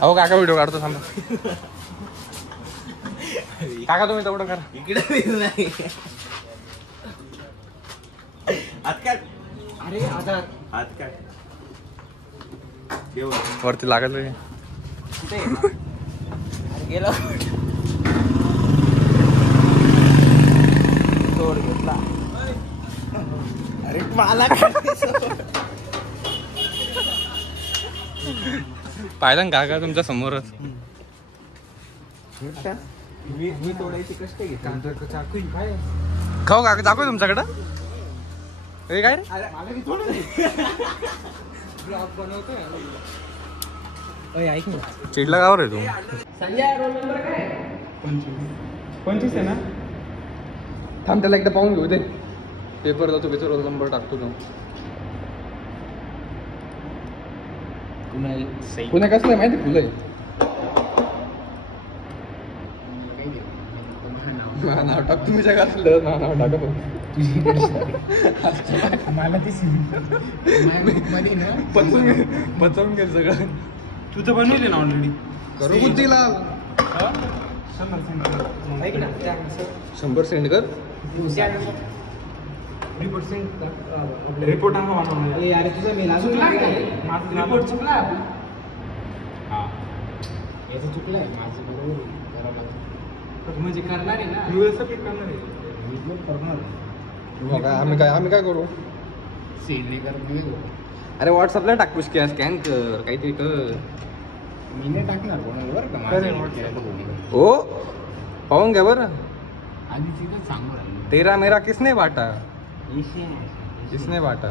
अहो काका व्हिडिओ काढतो थांबा. काका तुम्ही तेवढं करा. इकडे नाही हात काढ. अरे आधार हात काढ. वरती लागत रे. गेला तोड घेतला. अरे मला पाहिलं ना काका तुमच्या समोरच. मी तोडायची कष्ट घेतो. खाऊ काका दाखव तुमच्याकडं. हे काय रे ऐक ना चिडला गावर आहे तू. संजय रोल नंबर काय 25 आहे ना. थांब त्याला एकदा पाहून घेऊ दे. पेपर जातो त्याचा रोल नंबर टाकतो तो. पुन्हा कसलं आहे माहिती तुला. नाव टाक तुम्ही जगातलं नाव टाका. मला ती पचवून घे सगळं. तू तर बनवले ना ऑलरेडी. करू बुद्धीला 100 सेंड कर. रिपोर्ट अरे तुझा मेल रिपोर्ट चुकला. याचं चुकलंय माझं बरोबर म्हणजे करणार आहे ना. सबमिट करणार आहे. आम्ही काय करू. सेंड नाही करत. अरे व्हॉट्सअपला टाकूस स्कॅन कर काहीतरी कर. मी नाही टाकणार कोणाला बरं का. हो पाहून घ्या बरं. आधी तिथं सांगू राहिलो. तेरा मेरा किसने बाटा. किसने बाटा.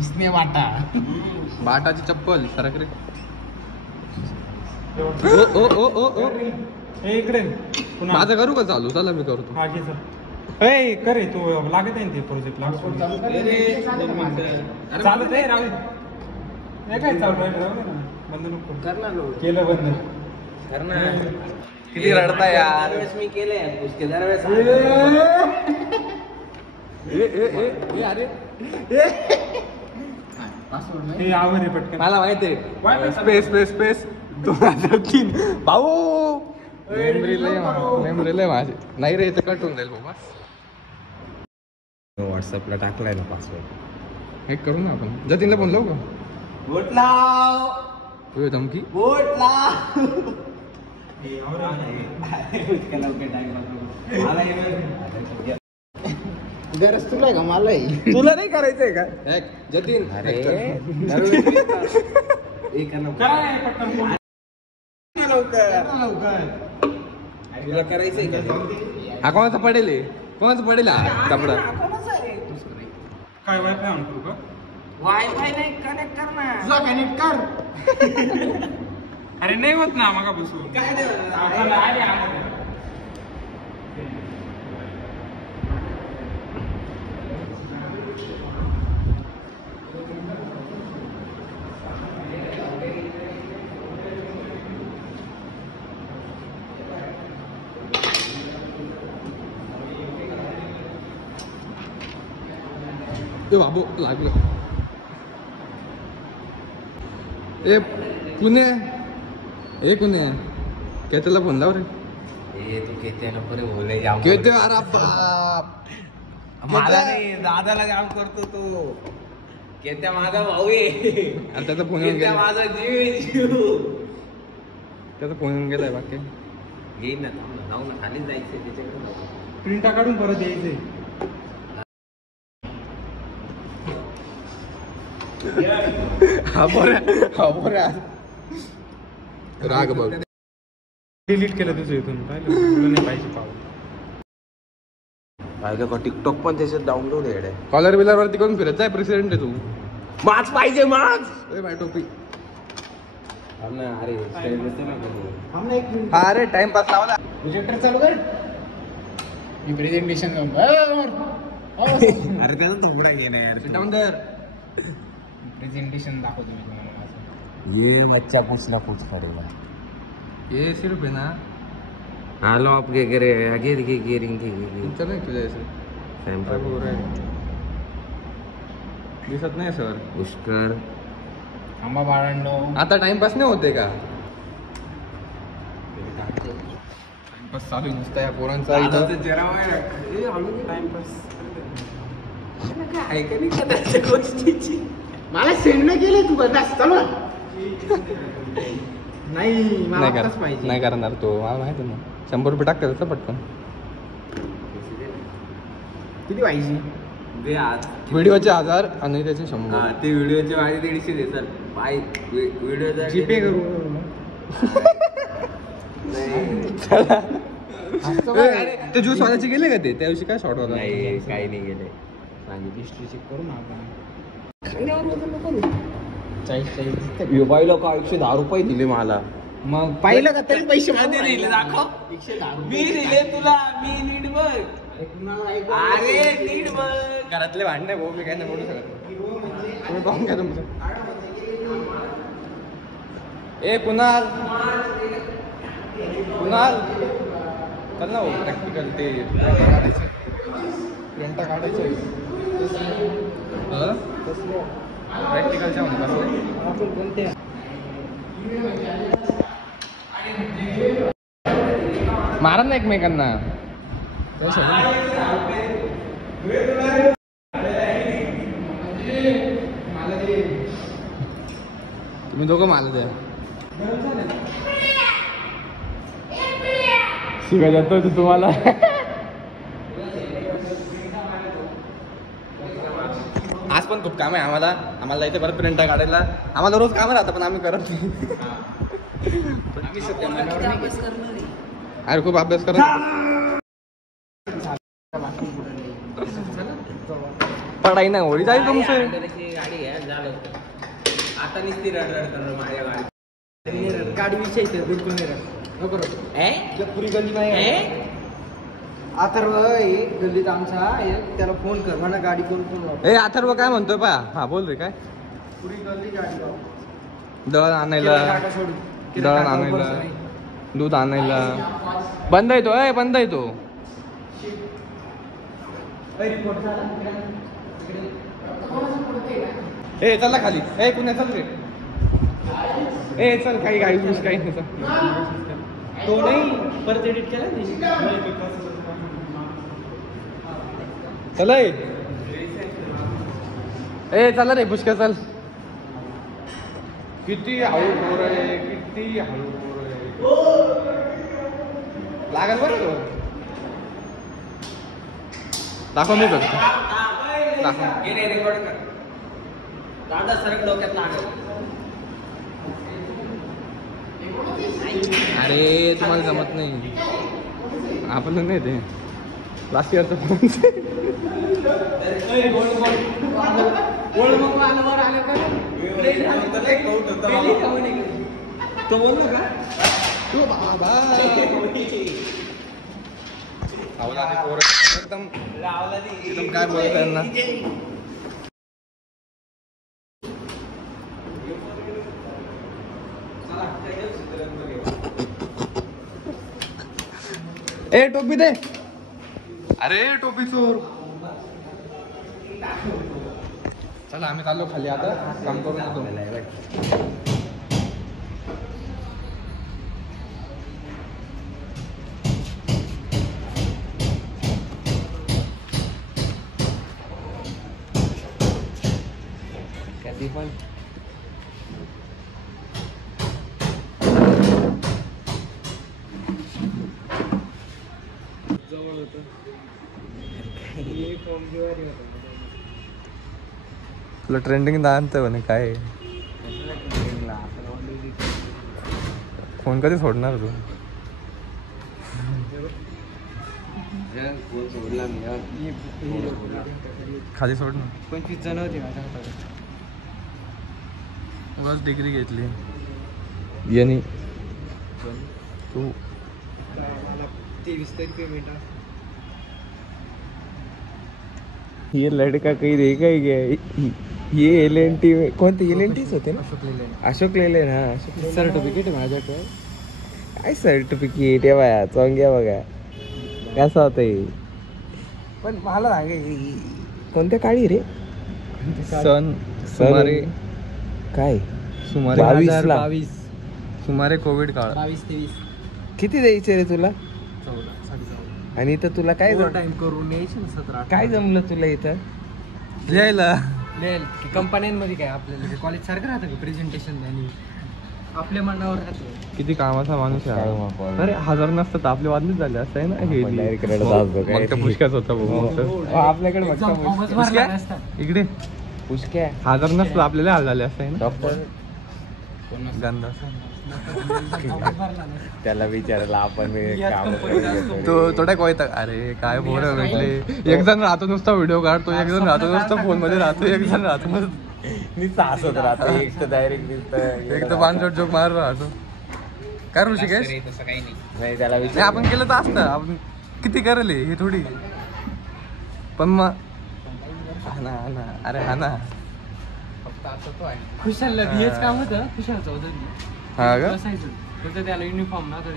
इसने वाटा. बाटाची चप्पल सरक रे. ओ ओ ओ ओ ओ इकडे माझं करू का चालू. चला मी करतो. हा घे सर. ए करे तू लागत आहे ना ते प्रोजेक्टला. चालत आहे राहू. हे काय चालू आहे राहू ना. बंद नको करणार केलं बंद करणार. किती रडता यार. मी केले उसके दरवेळेस अरे हे आवर आहे पटकन. मला माहिती आहे. स्पेस स्पेस स्पेस 2003 भाऊ. मेमरी लय माझी नाही रे. इथे कट होऊन जाईल बाबा. व्हॉट्सअपला टाकलाय ना पासवर्ड. हे करू ना आपण. जतीनला फोन लावू का. बोट लाव. तुझी धमकी. बोट लाव. गरज तुला का मला तुला नाही करायचंय का जतीन. अरे तुला करायचंय का. हा कोणाचा पडेल. कोणाचं पडेल हा कपडा. काय वायफाय ऑन करू का. वायफाय नाही कनेक्ट कर ना. तुझा कनेक्ट कर. अरे नाही होत ना मग बसून. काय बाबू लागलं. ए पुणे ए कुणे केतेला फोन लाव रे. ए तू केते नको रे बोले जाम. केते अरे बाप. मला नाही दादाला जाम करतो तो. केते माझा भाऊ आहे. त्याचा फोन येऊन गेला. माझा जीव. त्याचा फोन येऊन गेलाय बाकी. येईन ना जाऊ ना. खाली जायचंय त्याच्याकडे. प्रिंटा काढून परत यायचंय. हा बोऱ्या राग बघ. डिलीट केलं तुझं इथून. पाहिलं तुला नाही पाहिजे पाव. पाहिलं का टिकटॉक पण त्याच्यात डाउनलोड आहे. कॉलर बिलर वरती करून फिरत जाय. प्रेसिडेंट आहे तू. माच पाहिजे माच. बाय टोपी. अरे अरे टाइमपास लावला. प्रोजेक्टर चालू कर. प्रेझेंटेशन अरे त्याचा तुकडा घेणार यार. प्रेझेंटेशन दाखवतो मी तुम्हाला माझं. ये बच्चा कुछ ना कुछ करेगा. ये सिर्फ है ना. हेलो आप क्या करे. आगे देखिए रिंग की चल नाही तुझ्या दिसत नाही सर. पुष्कर आंबा बाळांनो. आता टाइमपास नाही होते का. बस चालू नुसतं या पोरांचा इथं जरा टाइमपास ऐका नाही का त्याच्या गोष्टीची. मला सेंड नाही केलं तू बस चल नाही मला नाही आत्ताच पाहिजे. नाही करणार तो मला माहिती ना 100 रुपये टाकते त्याचं पटकन. किती पाहिजे? दे आज व्हिडिओचे 1000 आणि त्याचे 100. हा ते व्हिडिओचे माझे 150 दे सर. पाय व्हिडिओचा जीपे करू. ते ज्यूस वाल्याचे गेले का ते त्या दिवशी काय शॉर्ट होता? नाही काही नाही गेले. हिस्ट्री चेक करू ना आपण. 40 मोबाईल का 110 रुपये दिले मला. मग पाहिलं का तरी पैसे कधी दिले दाखव. 110 मी दिले तुला. मी नीट बघ. अरे नीट बघ. घरातले भांडणे भाऊ मी काय नाही बोलू शकत. तुम्ही पाहून घ्या तुमचं. ए कुणाल चल ना भाऊ प्रॅक्टिकल ते घंटा काढायचं प्रॅक्टिकलच्या मध्ये मारा ना एकमेकांना. तुम्ही दोघं मला द्या. शिवाय जातोय तू तुम्हाला. आज पण खूप काम आहे आम्हाला इथे परत प्रिंटा काढायला. आम्हाला रोज काम राहतं पण आम्ही करत नाही. अरे खूप अभ्यास करत. पढाई नाही होळी जाईल तुमचं. गाडी आहे झालं. आता निस्ती रडरड कर माझ्या गाडी. गाडी विषयी बिलकुल नाही राहत. पुरी गल्ली नाही अथर्व गल्लीत आमचा त्याला फोन कर म्हणा गाडी करून. ए अथर्व काय म्हणतोय पा? हा बोल रे. काय पुरी गल्ली गाडी दळण आणायला दूध आणायला बंद येतो. बंद येतो. ए चल ना खाली. ए कुण्या चल रे. ए चल काही काही विष काही नाही. तो नाही परत एडिट केला चल ए चला रे पुष्कर चल. किती हळू पोर आहे. किती हळू पोर आहे. लागल बरं तो. दाखव मी करतो. दाखव. गेले रेकॉर्ड कर. दादा सरक डोक्यात लागल. अरे तुम्हाला जमत नाही. आपण नाही ते लास्ट इयरचं तो बोललो का तू बाबा. एकदम काय बोलताय ना. ए टोपी दे. अरे टोपी चोर. चला आम्ही चाललो खाली आता काम करून येतो. कधी पण जवळ होतं. तुला ट्रेंडिंग दाखवतं म्हणे काय. फोन कधी सोडणार तू. खाली सोड ना. 25 जण होती माझ्या हातात. बस डिग्री घेतली यानी तू. 23 तरी पेमेंट. ये लड़का कहीं देखा ही गया. ये LNT में कोणते LNTच होते ना. अशोक लेलँड. हा सर्टिफिकेट आहे माझ्याकडे. काय सर्टिफिकेट आहे बाया. चोंग्या बघा कसं होतं. पण मला सांगे कोणत्या काळी रे. सन सुमारे काय सुमारे 22 ला. सुमारे कोविड काळ. 22-23 किती द्यायचे रे तुला. आणि इथं तुला काय टाइम करून यायची ना 17 काय जमलं तुला इथं लिहायला कंपन्यांमध्ये काय आपल्याला कॉलेज सारखं राहतं का प्रेझेंटेशन आणि आपल्या मनावर राहतं. किती कामाचा माणूस आहे कामाचा. अरे 1000 नसतं तर आपले वादनीच झाले असं आहे ना हे direct रडत असतो काय. मग तर पुष्काच होता भाऊ. आपल्याकडे Exam form च भरला नसता. इकडे पुष्क्या 1000 नसतं आपल्याला हाल झाले असं आहे ना डॉक्टर गंदा Form च भरला नसता. त्याला विचारायला आपण याच काम कंपनीत असतो. तो थोडा कोयता अरे काय बोर भेटले एक जण राहतो नुसता व्हिडिओ काढतो एक जण राहतो नुसता फोन मध्ये राहतो एक जण राहतो नुसतं हसत राहतो एक तर डायरेक्ट एक तर पानशॉट जोक मार राहतो काय ऋषिकेश नाही त्याला नाही विचार आपण केलं तर असतं आपण किती करेल हे थोडी पण मग हा ना अरे हा ना खुशालला हेच काम होतं खुशाल चौधरी हा का बसायचं त्याचं त्याला युनिफॉर्म नव्हता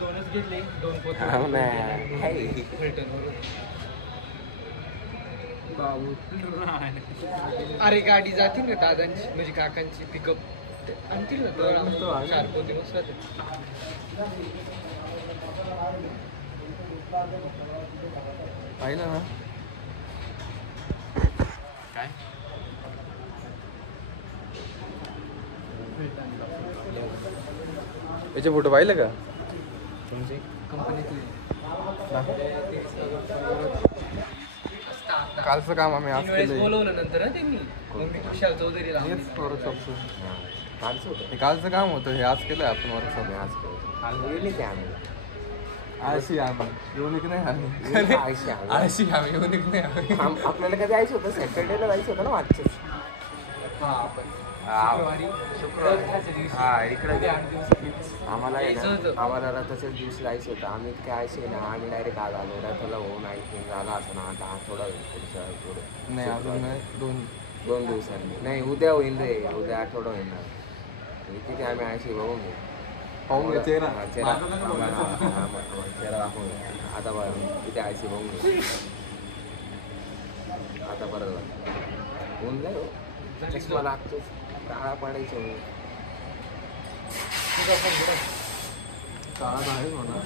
दोनच घेतले 2 पोते हो ना. अरे गाडी जातील ना दादांची म्हणजे काकांची पिकअप आणतील ना 4 पोते बसवत पाहिलं ना काय याचे फोटो पाहिले का कंपनीतले कालचं काम आम्ही आज केलंय बोलवलं नंतर त्यांनी मग मी खुशाल चौधरीला कालचं काम होतं हे आज केलंय आपण वर्कशॉप आळशी आम्ही युनिक नाही आम्ही आळशी आम्ही युनिक नाही आम्ही आपल्याला कधी जायचं होतं सॅटर्डेला जायचं होतं ना मागच्या हा इकडे आम्हाला आहे ना आम्हाला रथाच्याच दिवशी जायचं होतं आम्ही काय असे ना आम्ही डायरेक्ट आज आलो रथाला होऊन ऐकून झाला असं ना आता आठवडा होईल पुढच्या पुढे नाही अजून नाही दोन दिवसांनी नाही उद्या होईल रे उद्या आठवडा होईल ना किती आम्ही ऐंशी बघून घेऊ पाहून घे चेहरा चेहरा चेहरा दाखवून घे आता बघा किती ऐंशी बघून घेऊ आता परत होऊन जाईल चष्मा लागतोच काळा पडायचं काळा आहे म्हणा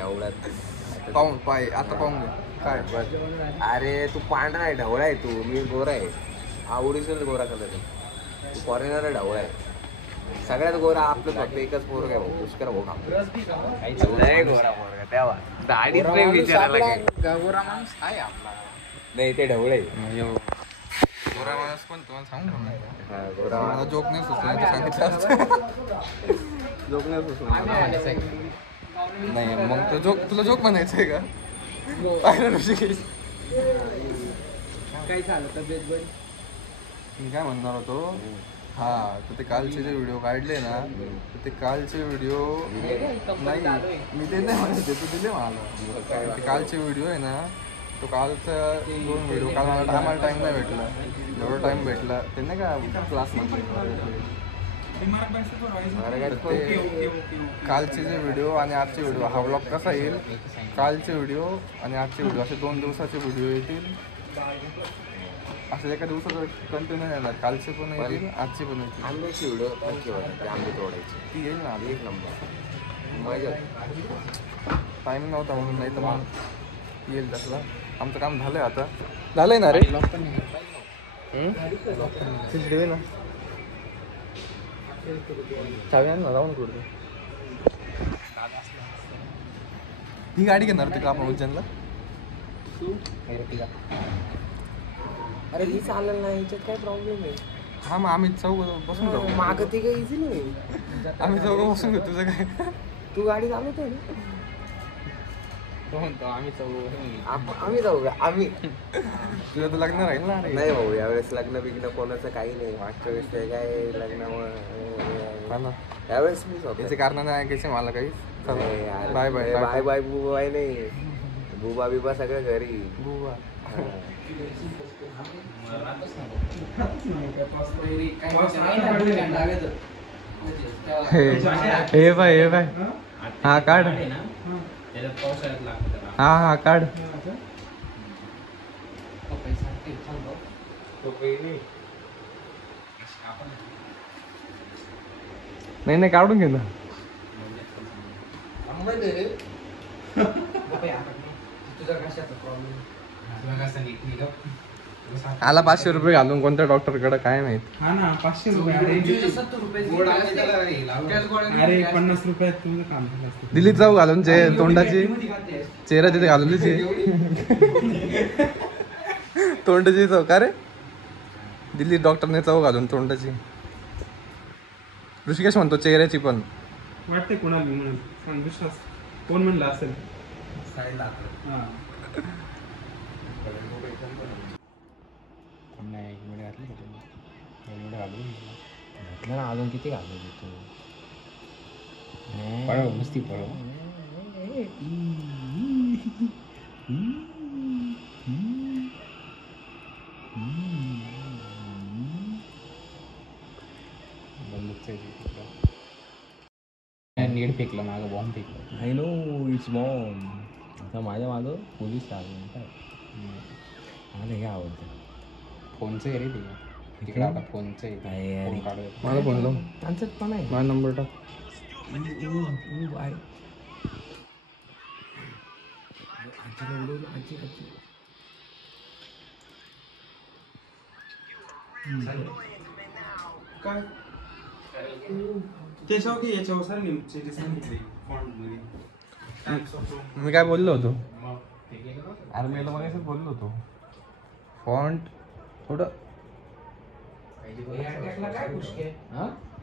एवढ्यात पाहून पाय आता पाहून घे काय अरे तू पांढरा आहे ढवळा आहे तू मी गोरा आहे हा ओरिजिनल गोरा कलर आहे तू फॉरेनर आहे ढवळा आहे सगळ्यात गोरा आपलं फक्त एकच पोरग आहे भाऊ पुष्कर भाऊ आपलं गोरा पोरगा तेव्हा दाढीच नाही विचारायला गोरा माणूस आहे आपला नाही ते ढवळे गोरा माणूस पण तुम्हाला सांगू का हा गोरा मला जोक नाही सुचला तर सांगितलं असतं जोक नाही सुचला नाही मग तो जोक तुला जोक म्हणायचं आहे का पाहिलं ऋषिकेश काय झालं तब्येत बरी मी काय म्हणणार होतो हा तर ते कालचे जे व्हिडिओ काढले ना तर ते कालचे व्हिडिओ नाही मी ते नाही म्हणत ते तू दिले मला ते कालचे व्हिडिओ आहे ना तो कालचा 2 व्हिडिओ काल मला आम्हाला टाईम नाही भेटला जेवढा टाईम भेटला ते नाही का क्लासमध्ये ते कालचे जे व्हिडिओ आणि आजचे व्हिडिओ हा व्लॉग कसा येईल कालचे व्हिडिओ आणि आजचे व्हिडिओ असे 2 दिवसाचे व्हिडिओ येतील असं एका दिवसाचं कंटिन्यू नाही येणार कालचे पण येतील आजचे पण येतील आंब्याची व्हिडिओ नक्की होती आंबे तोडायची ती येईल ना एक नंबर मजा टाईम नव्हता म्हणून नाही तर मग येईल तसला आमचं काम झालंय आता झालंय ना रे दे ना चावी आण ना जाऊन कुठे ही गाडी घेणार होती का आपण उज्जैनला अरे ही चालेल नाही याच्यात काय प्रॉब्लेम आहे हा मग आम्ही चौघ बसून जाऊ मागं ते काही इझी नाही आम्ही चौघ बसून घेऊ तुझं काय तू गाडी चालवतोय ना आम्ही जाऊ आम्ही तुझं तर लग्न राहील ना रे नाही भाऊ यावेळेस लग्न बिग्न कोणाचं काही नाही मागच्या वेळेस ते काय लग्न यावेळेस मी याचे कारण नाही ऐकायचे मला काही बाय बाय बाय बाय बुबाय नाही बुबा बिबा सगळं घरी बुवा हे बाय हा काढ हा काढ नाही नाही काढून घे ना. तुझा कशाचा प्रॉब्लेम? आला 500 रुपये घालून कोणत्या डॉक्टरकडे काय माहित. हा ना 500 रुपये. अरे 50 रुपयात तुझं काम झालं असतं. दिल्लीत जाऊ घालून तोंडाची चेहरा तिथे घालून तोंडाची चव का रे. दिल्ली डॉक्टरने चव घालून तोंडाची. ऋषिकेश म्हणतो चेहऱ्याची पण. वाटते कोणाला म्हणून सांग विश्वास कोण म्हणलं असेल. हा अजून किती घालू तू नुसती पळव. नीट फेकलं मागं बॉम्ब फेकलं. I know it's bomb. आता माझ्या मागं पोलीस लागले काय. मला हे आवडतं फोनचं आहे रे ते. तिकडे आता फोनचं आहे. फोन काढू. मला फोन लाव. त्यांचं पण आहे. माझा नंबर टाक. काय त्याच्यावर की याच्यावर सर नेमचे सांगितले फॉन्टमध्ये. मी काय बोललो होतो. अरे मी मग बोललो होतो फॉन्ट थोडं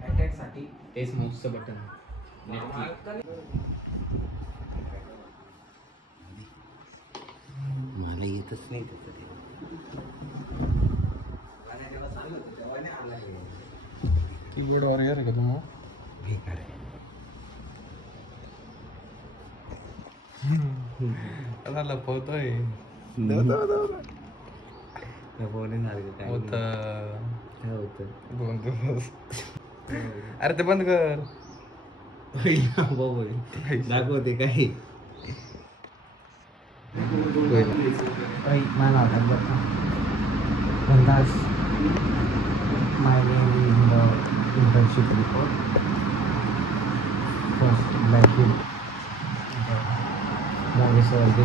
अटॅक साठी तेच माऊसचं बटन. मला येतच नाही त्याचं. कीबोर्ड वॉरियर आहे का तुम्हाला. बेकार आहे. लपवतोय होतं 2 दिवस. अरे ते बंद कर. दाखवते काही. मला Vandas, my name in the internship report. First, like it. More research,